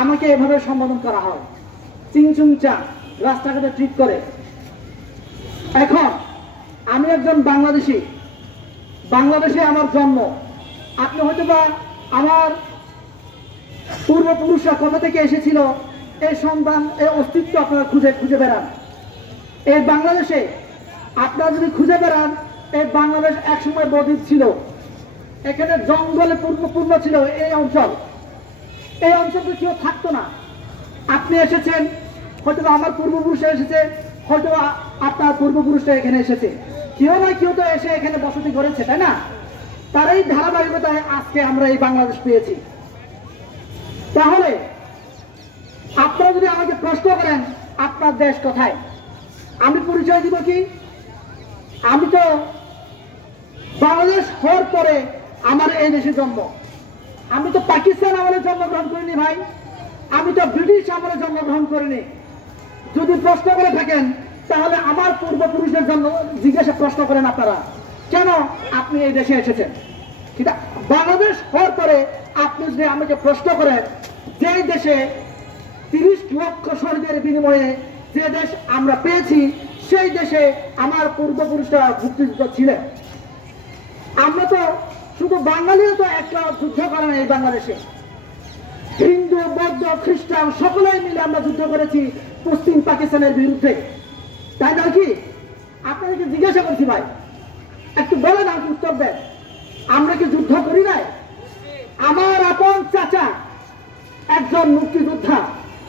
আমাকে এভাবে সম্বোধন করা হয়, চিংচুং চা, রাস্তাঘাটে ট্রিট করে। এখন আমি একজন বাংলাদেশি, বাংলাদেশে আমার জন্ম। আপনি হয়তো বা আমার পূর্বপুরুষরা কোথা থেকে এসেছিল এই সন্ধান, এই অস্তিত্ব আপনারা খুঁজে বেড়ান। এই বাংলাদেশে আপনারা যদি খুঁজে বেড়ান, এই বাংলাদেশ একসময় বদ্বীপ ছিল, এখানে জঙ্গলে পূর্ণ ছিল। এই অঞ্চলটা কেউ থাকতো না। আপনি এসেছেন, হয়তো আমার পূর্বপুরুষরা এসেছে, হয়তো আপনার পূর্বপুরুষরা এখানে এসেছে, কেউ না কেউ তো এসে এখানে বসতি করেছে, তাই না? তার এই ধারাবাহিকতায় আজকে আমরা এই বাংলাদেশ পেয়েছি। তাহলে আপনারা যদি আমাকে প্রশ্ন করেন আপনার দেশ কোথায়, আমি পরিচয় দিব কি? আমি তো বাংলাদেশ হওয়ার পরে আমার এই দেশে জন্ম। আমি তো পাকিস্তান আমলে জন্মগ্রহণ করিনি ভাই, আমি তো ব্রিটিশ আমলে জন্মগ্রহণ করিনি। যদি প্রশ্ন করে থাকেন তাহলে আমার পূর্বপুরুষের জন্য জিজ্ঞাসা প্রশ্ন করেন আপনারা, কেন আপনি এই দেশে এসেছেন? কিন্তু বাংলাদেশ হওয়ার পরে আপনি যদি আমাকে প্রশ্ন করেন, যে দেশে 30 লক্ষ শহীদের বিনিময়ে যে দেশ আমরা পেয়েছি, সেই দেশে আমার পূর্বপুরুষরা মুক্তিযুদ্ধ ছিলেন। আমরা তো শুধু বাঙালিও তো একটা যুদ্ধ করেন এই বাংলাদেশে, হিন্দু, বৌদ্ধ, খ্রিস্টান সকলেই মিলে আমরা যুদ্ধ করেছি পশ্চিম পাকিস্তানের বিরুদ্ধে, তাই না? কি আপনাদেরকে জিজ্ঞাসা করছি ভাই, একটু বলেন, আমাকে উত্তর দেন, আমরা কি যুদ্ধ করি নাই? আমার আপন চাচা একজন মুক্তিযোদ্ধা,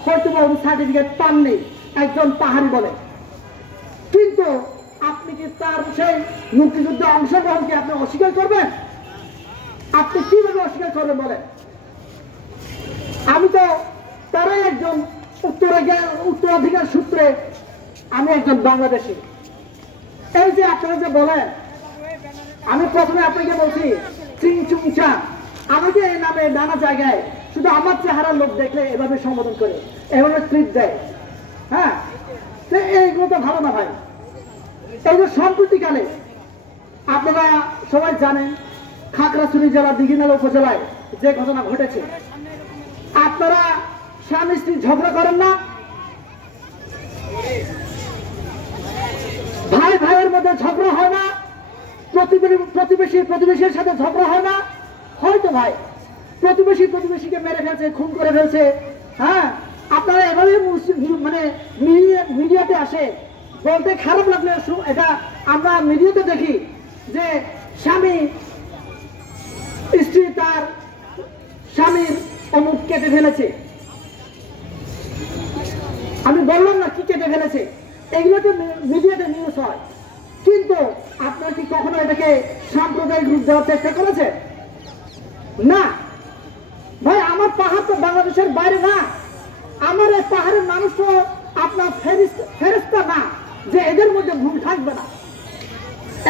হয়তো সার্টিফিকেট পাননি, একজন পাহাড়ি বলে, কিন্তু আপনি কি তার সেই মুক্তিযুদ্ধে অংশগ্রহণকে আপনি অস্বীকার করবেন? আপনি কিভাবে অস্বীকার করবেন বলেন? আমি তো তারাই একজন উত্তরাধিকার সূত্রে আমি একজন বাংলাদেশি। এই যে আপনারা যে বলেন, আমি প্রথমে আপনাকে বলছি চিংচুং চা, আমাকে এই নামে নানা জায়গায় শুধু আমার চেহারা লোক দেখলে এভাবে সম্বোধন করে, এভাবে ট্রিট দেয়। হ্যাঁ, এইগুলো তো ভালো না ভাই। এই যে সম্প্রতিকালে আপনারা সবাই জানেন, খাগড়াছড়ি জেলা দিঘিনালা উপজেলায় যে ঘটনা ঘটেছে, আপনারা স্বামী স্ত্রী ঝগড়া করেন না? ভাই ভাইয়ের মধ্যে ঝগড়া হয় না? প্রতিবেশীর সাথে ঝগড়া হয় না? হয়তো ভাই প্রতিবেশীকে মেরে ফেলছে, খুন করে ফেলছে। হ্যাঁ, আপনারা এভাবে মানে মিডিয়াতে আসে, বলতে খারাপ লাগলে এটা আমরা মিডিয়াতে দেখি যে স্বামী স্ত্রী তার স্বামীর অমুক কেটে ফেলেছে। আমি বললাম না কি কেটে ফেলেছে, এগুলোতে মিডিয়াতে নিউজ হয়, কিন্তু আপনারা কি কখনো এটাকে সাম্প্রদায়িক রূপ দেওয়ার চেষ্টা করেছে? না ভাই, আমার পাহাড় তো বাংলাদেশের বাইরে না, আমার এই পাহাড়ের মানুষ তো আপনার ফেরেশতা না যে এদের মধ্যে ভুল থাকবে না।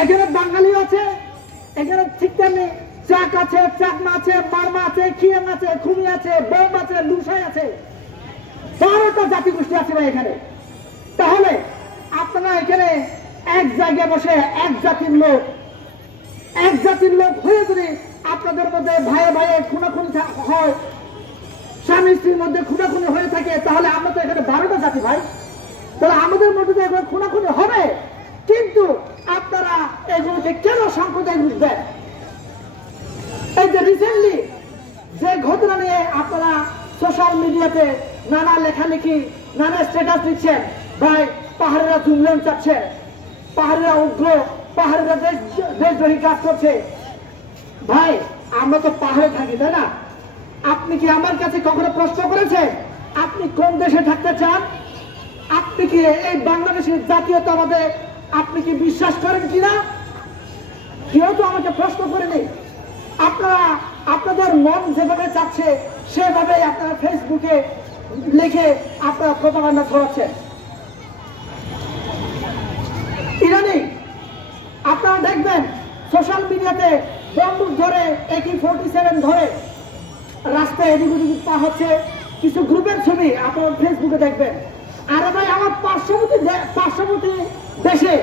এখানে বাঙালি আছে, এখানে ঠিক তেমনি চাক আছে, চাকমা আছে, মারমা আছে, খিয়াং আছে, খুমি আছে, বোম আছে, লুসাই আছে, 12টা জাতিগোষ্ঠী আছে ভাই এখানে। তাহলে আপনারা এখানে এক জায়গায় বসে এক জাতির লোক হয়ে যদি আপনাদের মধ্যে ভাইয়ে ভাইয়ে খুনাখুনি হয়, স্বামী স্ত্রীর মধ্যে খুনাখুনি হয়ে থাকে, তাহলে আমরা তো এখানে 12টা জাতি ভাই, তাহলে আমাদের মধ্যে তো এখন খুনাখুনি হবে। কিন্তু আপনারা এগুলোকে কেন সাম্প্রদায়িক রূপ দেন? এই যে রিসেন্টলি যে ঘটনা নিয়ে আপনারা সোশ্যাল মিডিয়াতে নানা লেখালেখি, নানা স্ট্যাটাস দিচ্ছেন, ভাই পাহাড়েরা জুমলেন চাচ্ছে, পাহাড়েরা উগ্র, পাহাড়েরা দেশদ্রোহী কাজ করছে। ভাই আমরা তো পাহাড়ে থাকি, তাই না? আপনি কি আমার কাছে কখনো প্রশ্ন করেছেন আপনি কোন দেশে থাকতে চান? আপনি কি এই বাংলাদেশের জাতীয়তাবাদে আপনি কি বিশ্বাস করেন কিনা? কেউ তো আমাকে প্রশ্ন করেনি। আপনারা আপনাদের মন যেভাবে চাচ্ছে সেভাবে আপনারা ফেসবুকে লিখে আপনারা প্রপাগান্ডা ছড়াচ্ছেন। ইরানি আপনারা দেখবেন সোশ্যাল মিডিয়াতে বন্দুক ধরে AK-47 ধরে রাস্তায় এদিক ওদিক পা হচ্ছে, কিছু গ্রুপের ছবি আপনারা ফেসবুকে দেখবেন। আরে ভাই আমার পার্শ্ববর্তী দেশে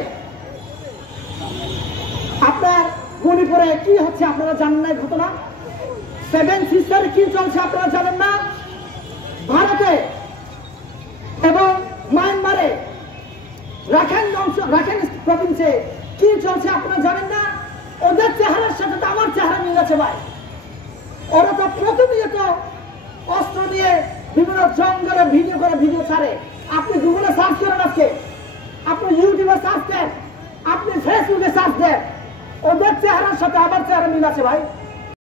আপনার মণিপুরে কি হচ্ছে আপনারা জানেন না? ঘটনা 7 সিস্টার কি চলছে আপনারা জানেন না? রাখাইন প্রভিন্সে কি চলছে আপনারা জানেন না? ওদের চেহারার সাথে তো আমার চেহারা মিল আছে ভাই। ওরা তো প্রতিনিয়ত অস্ত্র নিয়ে বিভিন্ন জঙ্গলে ভিডিও ছাড়ে। আপনি গুগলে সার্চ করেন, আজকে আপনি ইউটিউবে সার্চ দেন, আপনি ফেসবুকে সার্চ দেন, ওদের চেহারার সাথে আমার চেহারা মিল আছে ভাই।